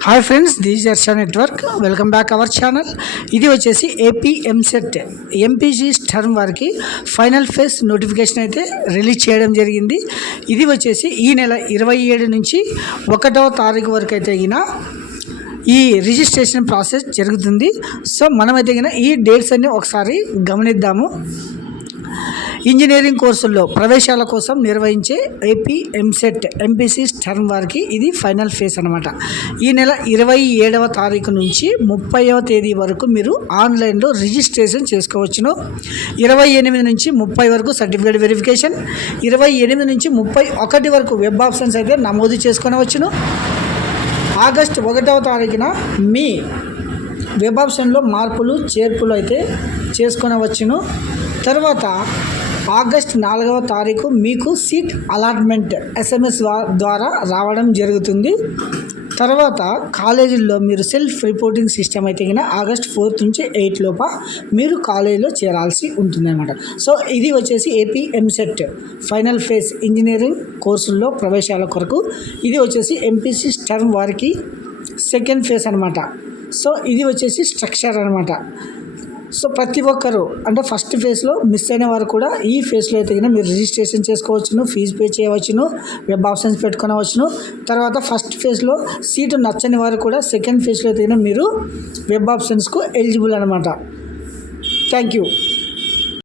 Hi friends, this Harsha network. Welcome back our channel. ఇది వచ్చేసి AP EAMCET MPC term వారికి final phase notification అయితే release చేయడం జరిగింది. ఇది వచ్చేసి ఈ నెల 27 నుంచి 1వ తారీఖు వరకు అయితే ఈ రిజిస్ట్రేషన్ ప్రాసెస్ జరుగుతుంది. సో మనమైతే ఈ డేట్స్ అన్ని ఒకసారి గమనిద్దాము. ఇంజనీరింగ్ కోర్సుల్లో ప్రవేశాల కోసం నిర్వహించే ఏపీ ఎంసెట్ ఎంపీసీ టర్మ్ వారికి ఇది ఫైనల్ ఫేజ్ అనమాట. ఈ నెల 27వ తారీఖు నుంచి 30వ తేదీ వరకు మీరు ఆన్లైన్లో రిజిస్ట్రేషన్ చేసుకోవచ్చును. 28 నుంచి 30 వరకు సర్టిఫికేట్ వెరిఫికేషన్, 28 నుంచి 31 వరకు వెబ్ ఆప్షన్స్ అయితే నమోదు చేసుకొనవచ్చును. ఆగస్టు 1వ తారీఖున మీ వెబ్ ఆప్షన్లో మార్పులు చేర్పులు అయితే చేసుకొనవచ్చును. తర్వాత ఆగస్ట్ 4వ తారీఖు మీకు సీట్ అలాట్మెంట్ SMS ద్వారా రావడం జరుగుతుంది. తర్వాత కాలేజీల్లో మీరు సెల్ఫ్ రిపోర్టింగ్ సిస్టమ్ అయితే ఆగస్ట్ 4 నుంచి 8 లోప మీరు కాలేజీలో చేరాల్సి ఉంటుంది అన్నమాట. సో ఇది వచ్చేసి AP EAMCET final phase engineering కోర్సుల్లో ప్రవేశాల కొరకు. ఇది వచ్చేసి ఎంపీసీ టర్మ్ వారికి సెకండ్ ఫేజ్ అనమాట. సో ఇది వచ్చేసి స్ట్రక్చర్ అనమాట. సో ప్రతి ఒక్కరు అంటే ఫస్ట్ ఫేజ్లో మిస్ అయిన వారు కూడా ఈ ఫేజ్లో అయితే మీరు రిజిస్ట్రేషన్ చేసుకోవచ్చును, ఫీజు పే చేయవచ్చును, వెబ్ ఆప్షన్స్ పెట్టుకోవచ్చును. తర్వాత ఫస్ట్ ఫేజ్లో సీటు నచ్చని వారు కూడా సెకండ్ ఫేజ్లో అయితే మీరు వెబ్ ఆప్షన్స్కు ఎలిజిబుల్ అనమాట. Thank you.